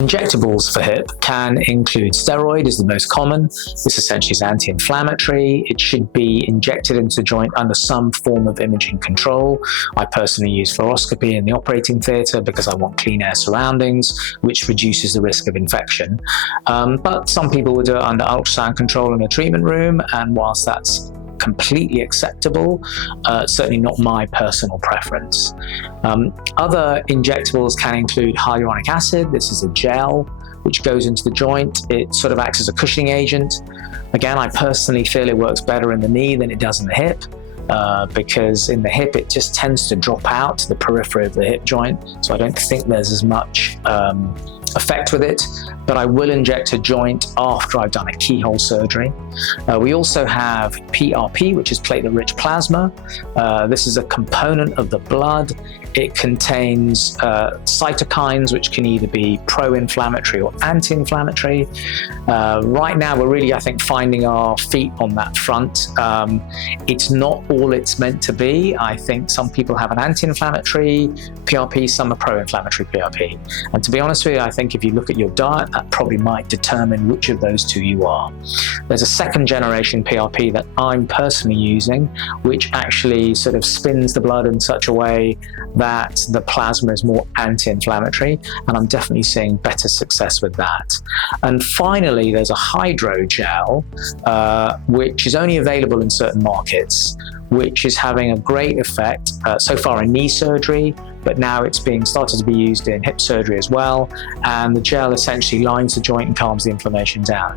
Injectables for hip can include steroid, is the most common. This essentially is anti-inflammatory. It should be injected into the joint under some form of imaging control. I personally use fluoroscopy in the operating theatre because I want clean air surroundings, which reduces the risk of infection. But some people will do it under ultrasound control in a treatment room, and whilst that's completely acceptable, certainly not my personal preference. Other injectables can include hyaluronic acid. This is a gel which goes into the joint. It sort of acts as a cushioning agent. Again, I personally feel it works better in the knee than it does in the hip. Because in the hip it just tends to drop out to the periphery of the hip joint, so I don't think there's as much effect with it, but I will inject a joint after I've done a keyhole surgery. We also have PRP, which is platelet-rich plasma. This is a component of the blood. It contains cytokines, which can either be pro-inflammatory or anti-inflammatory. Right now, we're really, I think, finding our feet on that front. It's not all it's meant to be. I think some people have an anti-inflammatory PRP, some are pro-inflammatory PRP. And to be honest with you, I think if you look at your diet, that probably might determine which of those two you are. There's a second generation PRP that I'm personally using, which actually sort of spins the blood in such a way that the plasma is more anti-inflammatory, and I'm definitely seeing better success with that. And finally, there's a hydrogel, which is only available in certain markets, which is having a great effect so far in knee surgery, but now it's being started to be used in hip surgery as well. And the gel essentially lines the joint and calms the inflammation down.